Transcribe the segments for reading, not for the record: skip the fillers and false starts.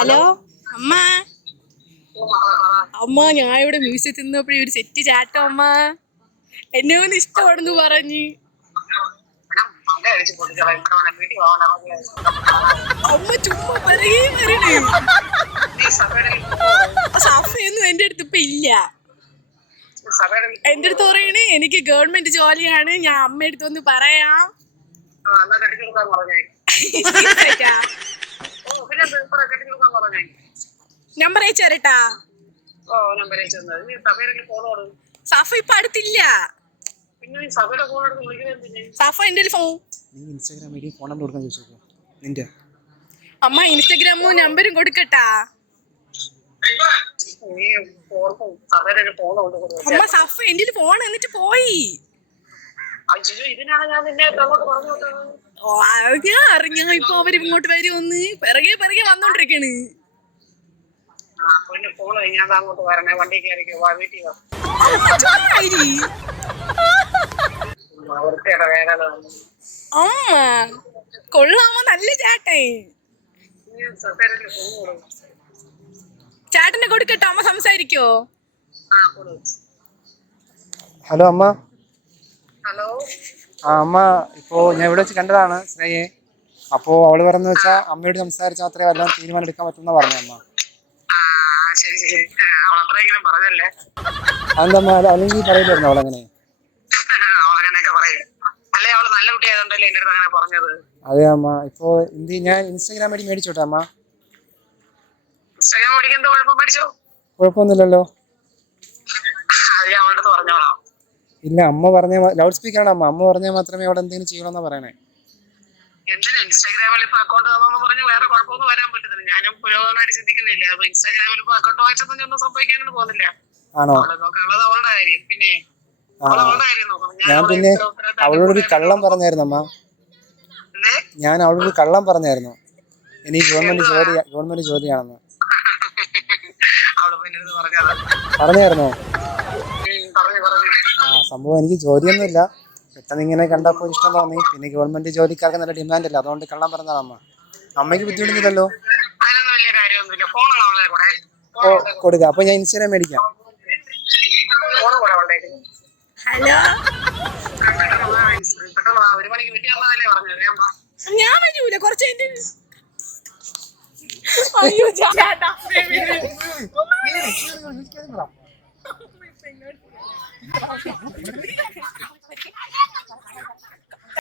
Hello അമ്മ. അമ്മ ഞാൻ ഇവിടെ മ്യൂസിയം തിന്നപ്പോഴേ ഒരു സെറ്റ് ചാട്ടം അമ്മ. എന്നെ ഒന്ന് ഇഷ്ടമാണെന്ന് പറഞ്ഞ്. അമ്മ ചുമ്മാ പറയേ വരണേ. സഫയൊന്നും എന്റെ അടുത്ത് ഇപ്പൊ ഇല്ല. എന്റെ അടുത്ത് പറയണേ എനിക്ക് ഗവൺമെന്റ് ജോലിയാണ്, ഞാൻ അമ്മ അടുത്ത് ഒന്ന് പറയാം. നമ്പർ അയച്ചു തരട്ടാ. സഫ ഇപ്പൊ അടുത്തില്ല. സഫ എന്റെ ഫോൺ അമ്മ ഇൻസ്റ്റഗ്രാമും നമ്പരും കൊടുക്കട്ടാ. അമ്മ സഫ എന്റെ ഫോൺ എന്നിട്ട് പോയി. ഞാൻ അറിഞ്ഞ ഇപ്പൊ അവര് ഇങ്ങോട്ട് വരുമെന്ന് പിറകെ പിറകെ വന്നോണ്ടിരിക്കണ്. അമ്മ കൊള്ളാമോ, നല്ല ചാട്ടേ. ചാട്ടനെ കൊടുക്കട്ടോ, അമ്മ സംസാരിക്കോ. ഹലോ അമ്മ. ഹലോ അമ്മ ഇപ്പോ ഞാൻ ഇവിടെ വെച്ച് കണ്ടതാണ് ശ്രേയെ. അപ്പോ അവള് പറഞ്ഞ വെച്ചാ അമ്മയോട് സംസാരിച്ചാൽ മാത്രമേ വല്ലതും തീരുമാനം എടുക്കാൻ പറ്റുന്ന പറഞ്ഞു അമ്മ. അതെന്താ അല്ലെങ്കിൽ പറയില്ലായിരുന്നു അവളങ്ങനെ. അതെ അമ്മ. ഇപ്പൊ ഞാൻ ഇൻസ്റ്റാഗ്രാം ഐഡി മേടിച്ചോട്ടെ അമ്മ? കുഴപ്പമൊന്നുമില്ലല്ലോ. ഇല്ല അമ്മ പറഞ്ഞ ലൗഡ് സ്പീക്കറാണ് അമ്മ. അമ്മ പറഞ്ഞാൽ മാത്രമേ അവിടെ എന്തെങ്കിലും ചെയ്യണമെന്നാ പറയണേ. ഇൻസ്റ്റാഗ്രാമിൽ ഇപ്പൊ അക്കൗണ്ട് പറഞ്ഞു വേറെ കുഴപ്പമൊന്നും വരാൻ പറ്റുന്നില്ല. ഞാനും പുരോഗമനമായിട്ട് ചിന്തിക്കുന്നില്ല. അപ്പൊ ഇൻസ്റ്റാഗ്രാമിൽ ഇപ്പൊ അക്കൗണ്ട് വായിച്ചൊന്നും ഒന്നും സംഭവിക്കാനൊന്നും പോകുന്നില്ല. ആണോ? നോക്കാനുള്ളത് അവളുടെ കാര്യം. പിന്നെ ഞാൻ പിന്നെ അവളോടൊരു കള്ളം പറഞ്ഞായിരുന്നു അമ്മ. ഞാൻ അവളോട് കള്ളം പറഞ്ഞായിരുന്നു, എനിക്ക് ഗവൺമെന്റ് ജോലിയാണെന്ന്. പറഞ്ഞായിരുന്നോ? സംഭവം എനിക്ക് ജോലിയൊന്നുമില്ല, പെട്ടെന്ന് ഇങ്ങനെ കണ്ടപ്പോൾ ഇഷ്ടം തോന്നി. പിന്നെ ഗവൺമെന്റ് ജോലിക്കാർക്ക് നല്ല ഡിമാൻഡ് അല്ല, അതുകൊണ്ട് കള്ളം പറഞ്ഞതാണ് അമ്മ. അമ്മയ്ക്ക് ബുദ്ധിമുട്ടുന്നില്ലല്ലോ? ഓ കൊടുക്ക. അപ്പൊ ഞാൻ ഇൻസ്റ്റാഗ്രാം മേടിക്കാം. ഹലോ ഞാൻ വരൂല കുറച്ച്. അയ്യോ ചേട്ടാ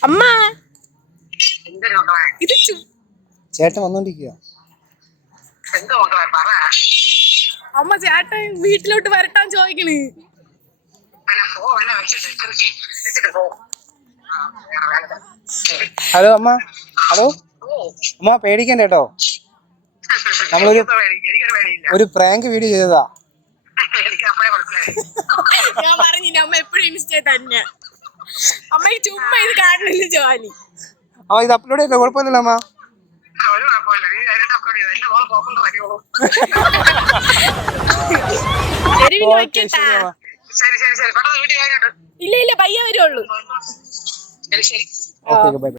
അമ്മ ഇത് ചേട്ടൻ വന്നോണ്ടിരിക്കുക. അമ്മ ചേട്ടൻ വീട്ടിലോട്ട് വരട്ടാൻ ചോദിക്കണ്. ഹലോ അമ്മ. ഹലോ അമ്മ, പേടിക്കണ്ട കേട്ടോ. നമ്മളൊരു പ്രാങ്ക് വീഡിയോ ചെയ്തതാ. ഞാൻ പറഞ്ഞില്ല അമ്മ എപ്പോഴും ഇൻസ്റ്റേ തന്നെ. അമ്മക്ക് ചുമ്മാ ഇത് കാണുന്നില്ല ജോലി. അമ്മ ഇത് അപ്ലോഡ് ചെയ്തോ? കുഴപ്പമില്ലല്ലോ അമ്മ. ഇല്ല പയ്യ വരുള്ളൂ. Okay bye.